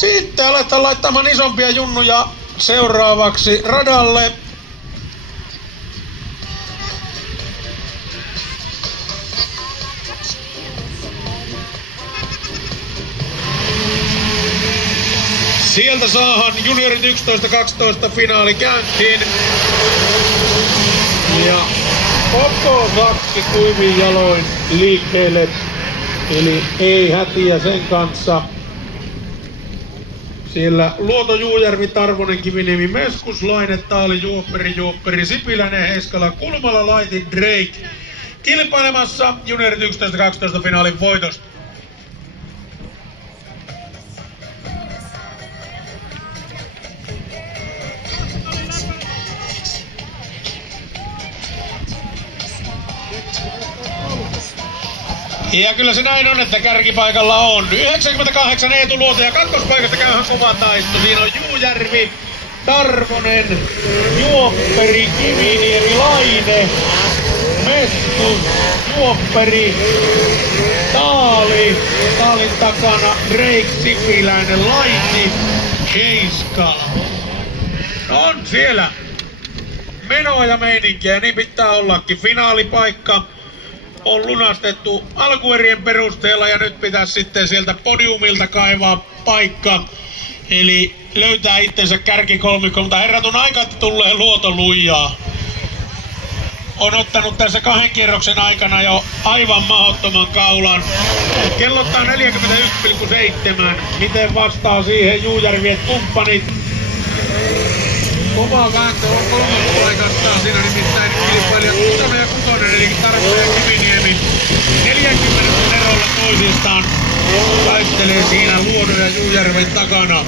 Sitten aletaan laittamaan isompia junnuja seuraavaksi radalle. Sieltä saadaan juniorit 11-12 finaali käyntiin. Ja koko sakki kuivin jaloin liikkeelle. Eli ei hätiä sen kanssa. Siellä Luoto, Juujärvi, Tarvonen, Kiviniemi, Meskus, Laine, Taali, Juopperi, Sipiläinen, Heiskala, Kulmala, Laiti, Drake kilpailemassa juniorit 11-12 finaalin voitosta. Ja kyllä se näin on, että kärkipaikalla on 98 Eetu Luoto ja kakkospaikasta käyhän kova taisto. Siinä on Juujärvi, Tarvonen, Juopperi, Kiviniemi, Laine, Mestus, Juopperi, Taali, Taalin takana Drake, Sipiläinen, Laiti, Heiskala. On siellä menoa ja meininkiä, niin pitää ollakin. Finaalipaikka on lunastettu alkuerien perusteella ja nyt pitäisi sitten sieltä podiumilta kaivaa paikka. Eli löytää itsensä kärkikolmikolta. Herrat on aika, että tulee Luoto lujaa. On ottanut tässä 2 kierroksen aikana jo aivan mahdottoman kaulan. Kellottaa 41,7. Miten vastaa siihen Juujärvien kumppanit? Kova vääntö on 3 paikasta. Siinä nimittäin kilpailijat Kutonen ja Kutonen, eli Tarvonen ja Kiviniemi 40 erolla toisistaan taistelee siinä Luodon ja Juujärven takana.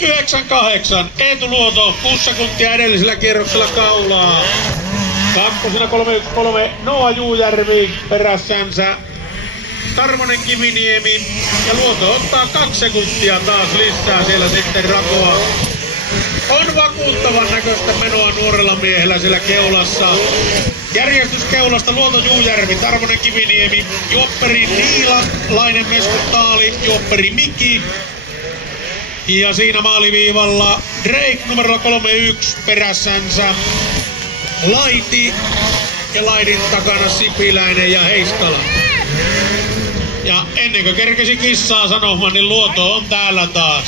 Yhdeksän Eetu Luoto 6 sekuntia edellisellä kierroksella kaulaa. Kakkosena 313 Noa Juujärvi perässänsä Tarvonen, Kiviniemi ja Luoto ottaa 2 sekuntia taas lisää siellä sitten rakoa. On vakuuttavan näköistä menoa nuorella miehellä siellä keulassa. Järjestys keulasta Luoto, Juujärvi, Tarvonen, Kiviniemi, Juopperi, Niila, Laine, Meskus, Taali, Juopperi, Miki. Ja siinä maaliviivalla Drake numerolla 31 perässänsä Laiti ja Laidin takana Sipiläinen ja Heiskala. Ja ennen kuin kerkesi kissaa sanomaan, niin Luoto on täällä taas.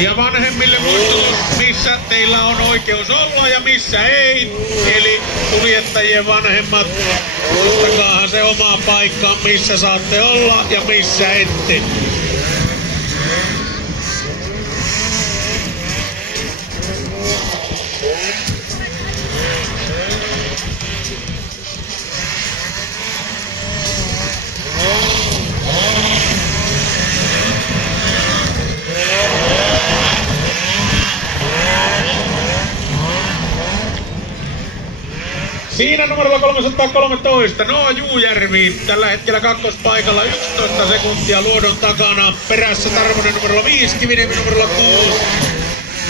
Ja vanhemmille muistutus, missä teillä on oikeus olla ja missä ei. Eli kuljettajien vanhemmat, ottakaahan se oma paikka, missä saatte olla ja missä ette. Siinä numerolla 313 Noa Juujärvi tällä hetkellä kakkospaikalla 11 sekuntia Luodon takana. Perässä Tarvonen numerolla 5, Kiviniemi numerolla 6.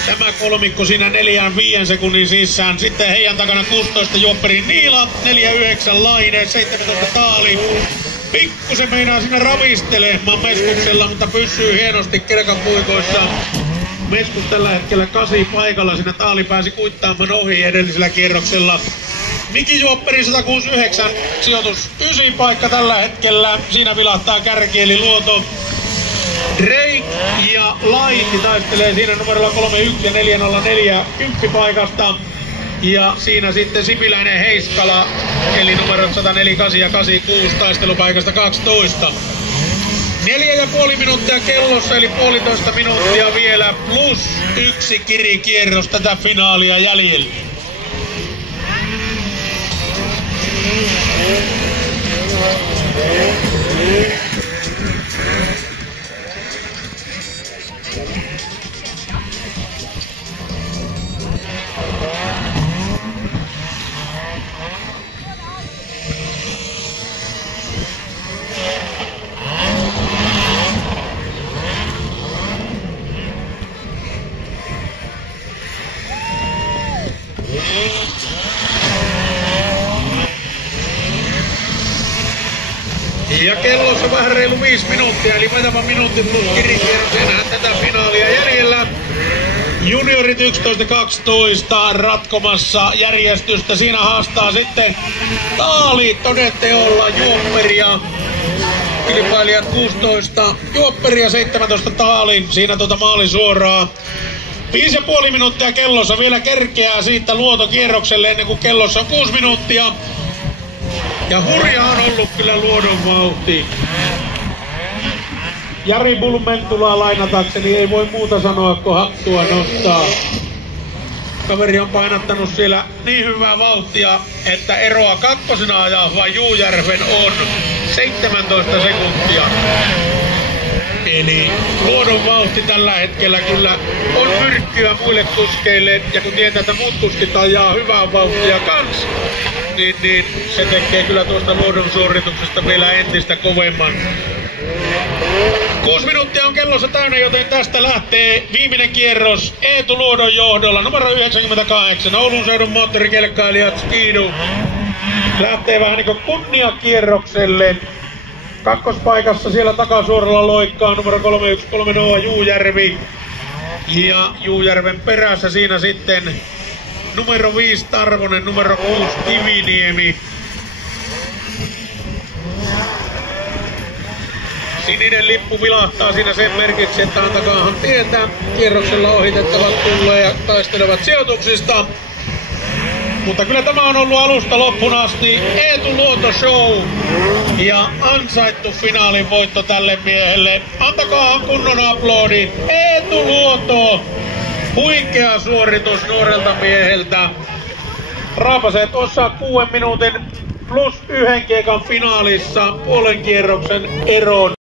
Tämä kolmikko siinä 4-5 sekunnin sisään. Sitten heidän takana 16 Juopperi Niila, 4-9 Laine, 17 Taali. Pikkusen meinaa siinä ravistelemaan Meskuksella, mutta pysyy hienosti kelkan puikoissa. Meskus tällä hetkellä 8 paikalla, siinä Taali pääsi kuittaamaan ohi edellisellä kierroksella. Miki Juopperi 169, sijoitus 9 paikka tällä hetkellä. Siinä vilahtaa kärki eli Luoto. Drake ja Laiti taistelee siinä numerolla 31 ja 404 10 paikasta. Ja siinä sitten Sipiläinen, Heiskala, eli numerot 148 ja 86 taistelupaikasta 12. 4,5 minuuttia kellossa, eli 1,5 minuuttia vielä plus 1 kirikierros tätä finaalia jäljellä. Ja kellossa vähän reilu 5 minuuttia, eli vajava minuutti plus kirikierros enää tätä finaalia jäljellä. Juniorit 11-12 ratkomassa järjestystä. Siinä haastaa sitten Taali todenteolla Juopperia. Kilpailijat 16 Juopperia, 17 Taali. Siinä maali suoraan. 5,5 minuuttia kellossa. Vielä kerkeää siitä luotokierrokselle ennen kuin kellossa on 6 minuuttia. Ja hurja on ollut kyllä luodon vauhti. Jari Bulmentulaa lainatakseni ei voi muuta sanoa kuin hattua nostaa. Kaveri on painattanut siellä niin hyvää vauhtia, että eroa kakkosena ajava Juujärven on 17 sekuntia. Eli luodon vauhti tällä hetkellä kyllä on myrkkyä muille kuskeille. Ja kun tietää, että muut kuskit ajaa hyvää vauhtia kans, niin se tekee kyllä tuosta luodon suorituksesta vielä entistä kovemman. 6 minuuttia on kellossa täynnä, joten tästä lähtee viimeinen kierros Eetu Luodon johdolla. Numero 98, Oulun seudun moottorikelkkailijat Skidu lähtee vähän niin kuin kunniakierrokselle. Kakkospaikassa siellä takasuoralla loikkaa numero 3130 Juujärvi. Ja Juujärven perässä siinä sitten numero 5 Tarvonen, numero 6 Kiviniemi. Sininen lippu vilahtaa siinä sen merkiksi, että antakaahan tietää. Kierroksella ohitettavat tulee ja taistelevat sijoituksista. Mutta kyllä tämä on ollut alusta loppuun asti Eetu Luoto Show ja ansaittu finaalin voitto tälle miehelle. Antakaahan kunnon aplodi. Eetu Luoto, huikea suoritus nuorelta mieheltä. Raapasee tuossa 6 minuutin plus 1 kiekan finaalissa puolen kierroksen eron.